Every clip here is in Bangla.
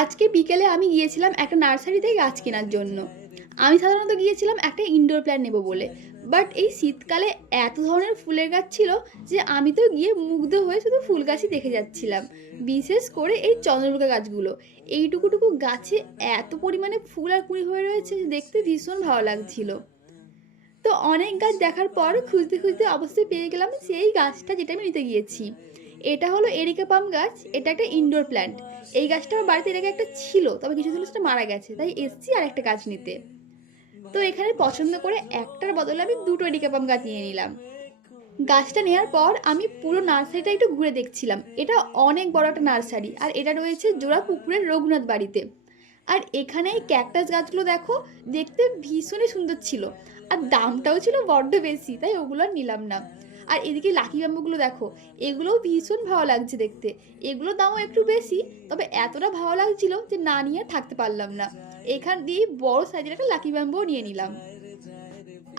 আজকে বিকেলে আমি গিয়েছিলাম একটা নার্সারিতে গাছ কেনার জন্য। আমি সাধারণত গিয়েছিলাম একটা ইনডোর প্ল্যান্ট নেব বলে। বাট এই শীতকালে এত ধরনের ফুলের গাছ ছিল যে আমি তো গিয়ে মুগ্ধ হয়ে শুধু ফুল গাছই দেখে যাচ্ছিলাম। বিশেষ করে এই চন্দ্রমুখী গাছগুলো। এইটুকুটুকু গাছে এত পরিমাণে ফুল আর কুঁড়ি হয়ে রয়েছে যে দেখতে ভীষণ ভালো লাগছিল। তো অনেক গাছ দেখার পর খুঁজতে খুঁজতে অবশ্যই পেয়ে গেলাম সেই গাছটা যেটা আমি নিতে গিয়েছি। এটা হলো এরিকা পাম গাছ। এটা একটা ইনডোর প্ল্যান্ট। এই গাছটা আমার বাড়িতে এর আগে একটা ছিল, তবে কিছু ছিল সেটা মারা গেছে, তাই এসছি আর একটা গাছ নিতে। তো এখানে পছন্দ করে একটার বদলে আমি দুটো এরিকা পাম গাছ নিয়ে নিলাম। গাছটা নেওয়ার পর আমি পুরো নার্সারিটা একটু ঘুরে দেখছিলাম। এটা অনেক বড় একটা নার্সারি, আর এটা রয়েছে জোড়া পুকুরের রঘুনাথ বাড়িতে। আর এখানে এই ক্যাকটাস গাছগুলো দেখো, দেখতে ভীষণই সুন্দর ছিল। আর দামটাও ছিল বড্ড বেশি, তাই ওগুলো আর নিলাম না। আর এদিকে লাকি ব্যাম্বুগুলো দেখো, এগুলোও ভীষণ ভালো লাগছে দেখতে। এগুলোর দামও একটু বেশি, তবে এতটা ভালো লাগছিল যে না নিয়ে আর থাকতে পারলাম না। এখান দিয়ে বড় সাইজের একটা লাকি ব্যাম্বুও নিয়ে নিলাম।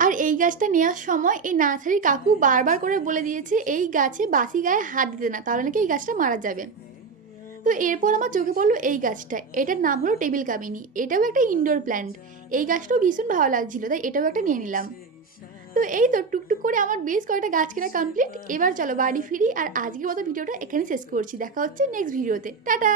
আর এই গাছটা নেওয়ার সময় এই নার্সারির কাকু বারবার করে বলে দিয়েছে এই গাছে বাসি গায়ে হাত দিতে না, তাহলে নাকি এই গাছটা মারা যাবে। তো এরপর আমার চোখে পড়লো এই গাছটা। এটার নাম হলো টেবিল কামিনী। এটাও একটা ইনডোর প্ল্যান্ট। এই গাছটাও ভীষণ ভালো লাগছিল, তাই এটাও একটা নিয়ে নিলাম। তো এই তো টুকটুক করে আমার বেশ কয়েকটা গাছ কেনা কমপ্লিট। এবার চলো বাড়ি ফিরি, আর আজকের মতো ভিডিওটা এখানে শেষ করছি। দেখা হচ্ছে নেক্সট ভিডিওতে। টাটা।